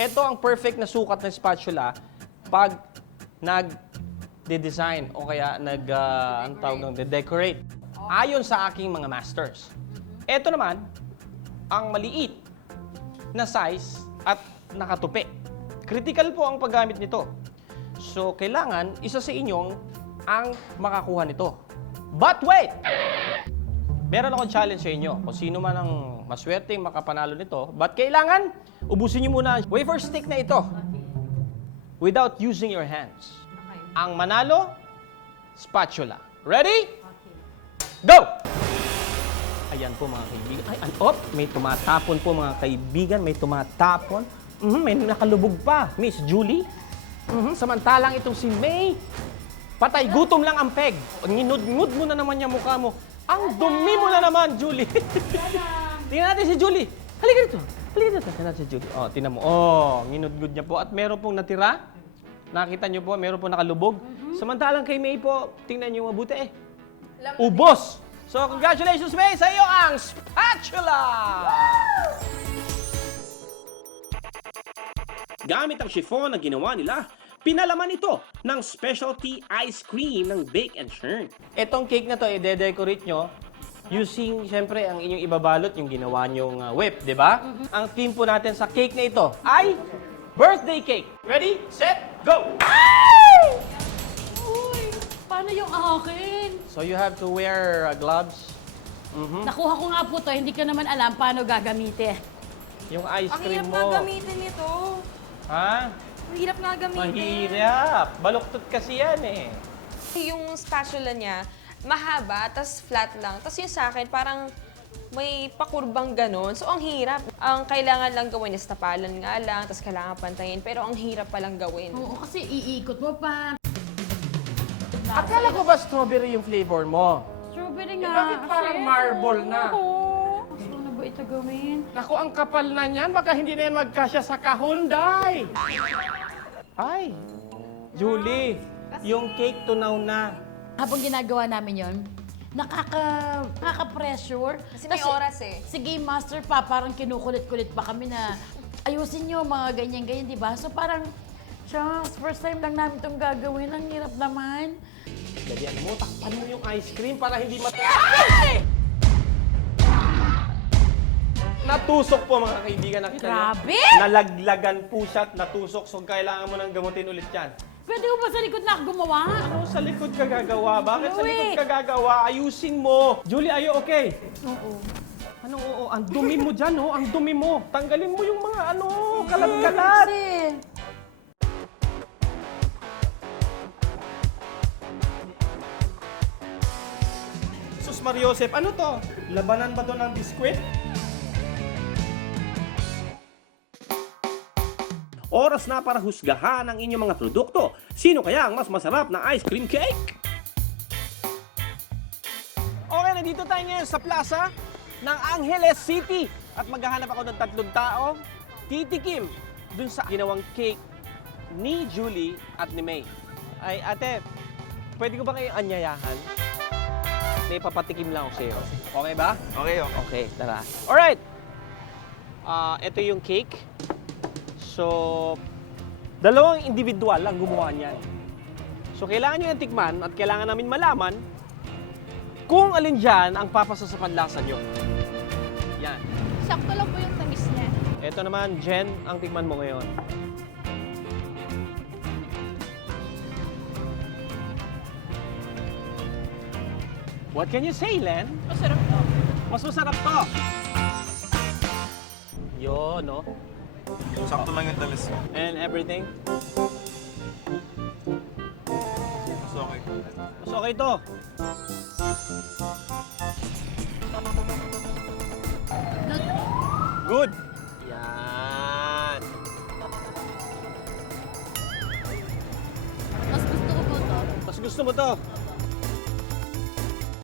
Ito ang perfect na sukat ng spatula pag nag-design o kaya ang tawag ng decorate. Ayon sa aking mga masters. Ito naman, ang maliit na size at nakatupi. Critical po ang paggamit nito. So, kailangan isa sa inyong ang makakuha nito. But wait! Meron akong challenge sa inyo. Kung sino man ang maswerteng makapanalo nito, but kailangan ubusin nyo muna ang wafer stick na ito without using your hands. Ang manalo, spatula. Ready? Go! Ayan po mga kaibigan. Ay, may tumatapon po mga kaibigan. May tumatapon. May nakalubog pa. Miss Julie. Samantalang itong si May, patay, gutom lang ang peg. Nginudngud mo na naman yung mukha mo. Ang dumi mo na naman, Julie. Tingnan natin si Julie. Halika dito. Halika dito. Tingnan natin si Julie. Oh, tingnan mo. Oh, nginudngud niya po. At meron pong natira. Nakita niyo po, meron pong nakalubog. Samantalang kay May po, tingnan niyo mabuti eh. Ubos! So, congratulations, May! Sa iyo ang spatula! Gamit ang chiffon na ginawa nila, pinalaman ito ng specialty ice cream ng Bake and Churn. Itong cake na to, i-decorate nyo using, siyempre, ang inyong ibabalot, yung ginawa nyong whip, di ba? Ang theme po natin sa cake na ito ay birthday cake. Ready, set, go! Uy, paano yung akin? So you have to wear gloves. Nakuha ko nga po to, hindi ko naman alam paano gagamitin. Yung ice Ang cream hirap mo. nga gamitin ito. Ha? Ang hirap nga gamitin. Mahirap. Baluktot kasi yan eh. Yung spatula niya, mahaba, tas flat lang. Tas yung sa akin, parang may pakurbang ganon. So, ang hirap. Ang kailangan lang gawin is tapalan nga lang, tas kailangan pantayin. Pero ang hirap palang gawin. Oo, kasi iikot mo pa. Akala ko ba strawberry yung flavor mo? Strawberry Eh, nga. bakit parang marble na? Oo. Gusto na ba ito gawin? Naku, ang kapal na niyan. Baka hindi na yan magkasya sa kahunday. Ay, Julie, yung cake tunaw na. Habang ginagawa namin yon, nakaka-pressure. Kasi may oras eh. Si Game Master pa, parang kinukulit-kulit pa kami na ayusin nyo mga ganyan-ganyan, di ba? So parang, shucks, first time lang namin itong gagawin. Ang hirap naman. Dali, ano mo, takpan mo yung ice cream para hindi Natusok po mga kaibigan. Nakita niyo? Grabe! Nalaglagan po siya at natusok. So kailangan mo nang gamutin ulit yan. Pwede mo ba sa likod na ako gumawa? Ano sa likod ka gagawa? Bakit sa Uy! likod ka gagawa? Ayusin mo. Julie, are you okay? Oo. Anong oo? Ang dumi mo dyan, oh. Ang dumi mo. Tanggalin mo yung mga kalat-kalat. Kasi, Sus Mariosep, ano to? Labanan ba to ng biskwit? Oras na para husgahan ang inyong mga produkto. Sino kaya ang mas masarap na ice cream cake? Okay, nandito tayo ngayon sa plaza ng Angeles City. At maghahanap ako ng 3 tao titikim dun sa ginawang cake ni Julie at ni May. Ay, ate, pwede ko ba kayo anyayahan? May papatikim lang ako sa'yo. Okay ba? Okay, okay. Okay, tara. Alright! Ito yung cake. So, dalawang individual ang gumawa niyan. So, kailangan nyo yung tikman at kailangan namin malaman kung alin dyan ang papasa sa panlasa nyo. Yan. Sakto lang po yung tamis niya. Ito naman, Jen, ang tikman mo ngayon. What can you say, Len? Masarap to. Mas masarap to. Yun, no? Sakto lang yung tamis. And everything. So, okay. Mas okay to. Good. Yan. mas gusto ko po to. Mas gusto mo to.